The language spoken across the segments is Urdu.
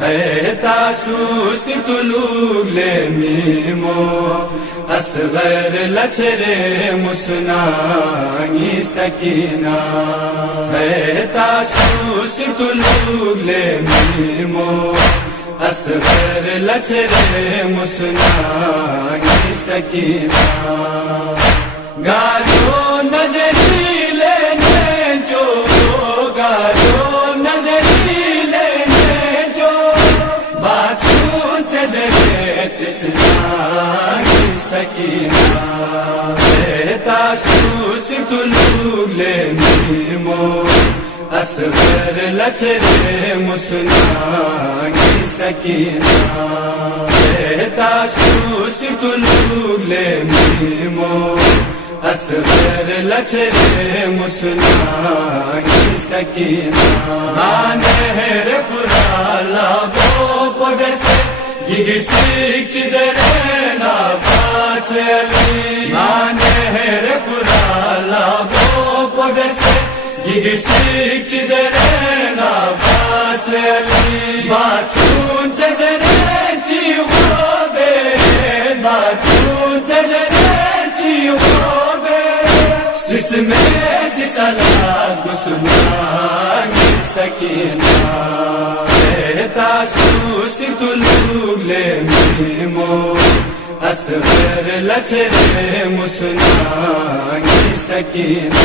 ہے تاسو ستلوگ لے میمو اصغر لچرے مسنانی سکینہ ہے تاسو ستلوگ لے میمو اصغر لچرے مسنانی سکینہ گاڑیوں نظری لینے جو گاڑیوں نظری لینے جو باتوں چزرے تسنانی سکینہ ہے تاسو ستلوگ لے میمو اصغر لچرے مسنانی سکینہ ہے تاسو ستلوگ لے میمو اصغر لچرے مسنانی سکینہ نہر فرالا بو پڑسے گرسک چیزرے ناباس علی نہر فرالا بو پڑسے گرسک چیزرے ناباس علی باتون چیزرے چی خوبے باتون چیزرے چی خوبے سس میں دسالاز گسنانی سکینہ ہے تاسو ستلوگ لے میمو اصغر لچرے مسنانی سکینہ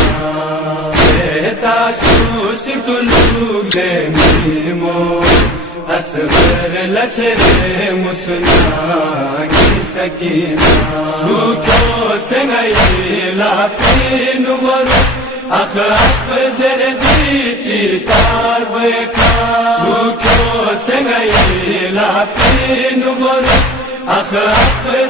ہے تاسو ستلوگ لے میمو اصغر لچرے مسنانی سکینہ سوکھو سنگئی لاپی نمرو اخ زردی تار بیکا سوکھو سنگئی لاپی نمرو اخ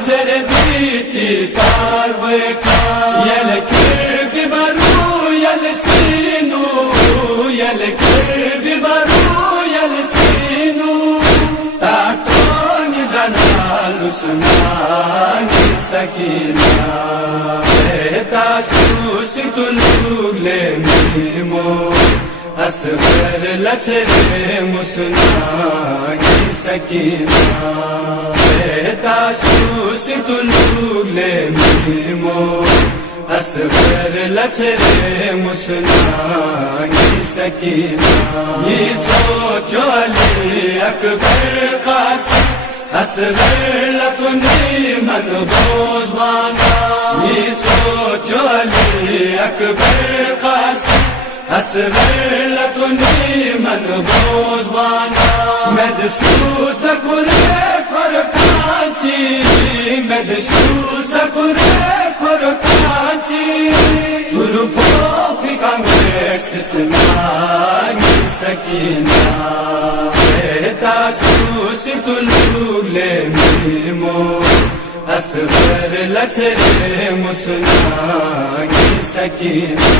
زردی تار بیکا یل کر ببرو یل سینو یل کر ببرو یل سینو تاٹونی زنال سنانی سکینہ ہے تاسو ستلوگ لے میمو اصغر لچرے مسنانی سکینہ ہے تاسو ستلوگ لے میمو اصغر لچرے مسنانی سکینہ یہ سوچو علی اکبر قاسم اصغر لکنی من بوز بانا یہ سوچو علی اکبر قاسم اصغر لکنی من بوز بانا مدسو سکرے فرکانچی مدسو سکرے فرکانچی ترفو فی کانگریس سنانی سکینہ ہے تاسو ستلوگ لے میمو اصغر لچرے مسنانی سکینہ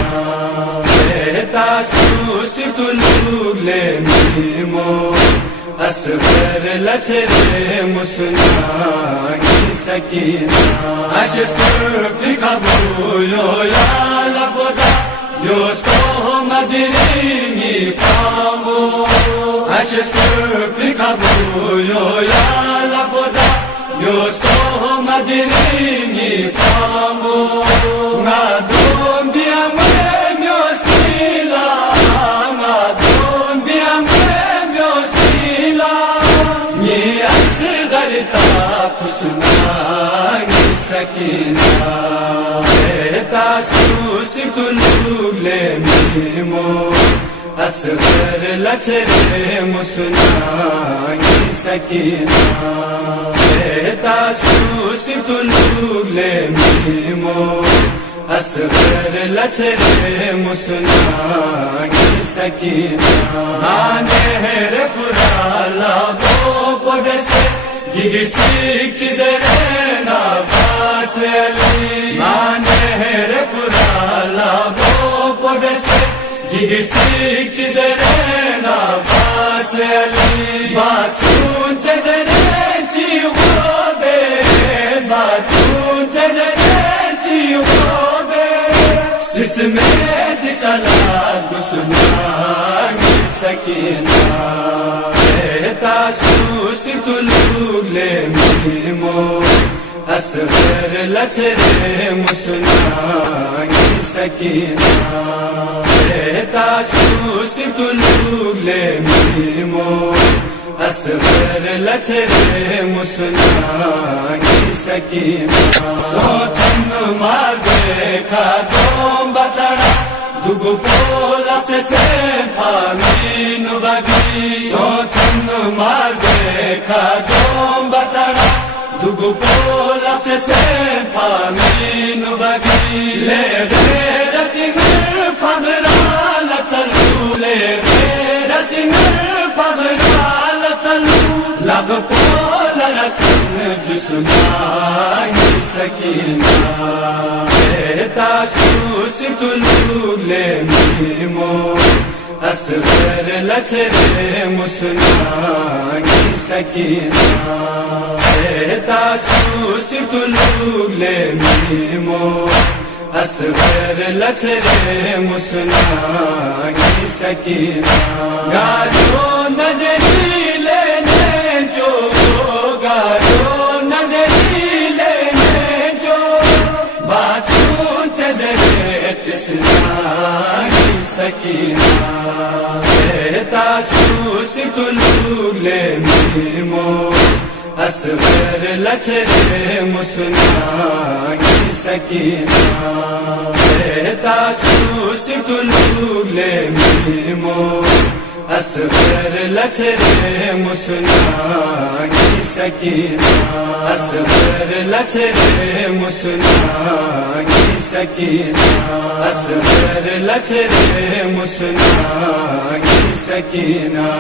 ہے تاسو ستلوگ لے میمو اصغر لچرے مسنانی سکینہ اشکر فی قبولو یا لبدا یوسکو مدرینی فامو اشکر فی قبولو یا لبدا یوسکو مدرینی فامو نادون بیام میوستیلا نادون بیام میوستیلا نی اصغر تا سنانی سکینہ ہے تاسو ستلوگ لے میمو اصغر لچرے مسنانی سکینہ ہے تاسو ستلوگ لے میمو اصغر لچرے مسنانی سکینہ نہر فرالا بو پڑسے گرسک چیزرے ناباس علی نہر فرالا بو پڑسے گرسک چیزرے ناباس علی باتون چیزرے چی خوبے باتون چیزرے چی خوبے سس میں دسالاز گسنانی سکینہ ہے تاسو ميمو أصغر لتري مسنان سكينة تاسوس تلوك لميمو أصغر لتري مسنان سكينة صوتن مارغ كادوم بطرا دوغو پولا سے پامین بگی صوتن مارغ كادوم بطرا دوغو پولا سے پامین بگی لے غیرت مر پغرا لچلو لے غیرت مر پغرا لچلو لغ پولا رسن جسنانی سکینہ تاسوس تلوگ لميمو أصغر لتري مسنانی سکینہ تاسوس تلوگ لميمو أصغر لتري مسنانی سکینہ گاڑیوں نظری لینے جو گاڑیوں نظری لینے جو باتوں تزرت سنانی سکینہ تاسوس تلوگ لميمو أصغر لتري مسنانی سکینہ تاسوس تلوگ لميمو أصغر لتري مسنانی سکینہ أصغر لتري مسنانی سکینہ أصغر لتري مسنانی سکینہ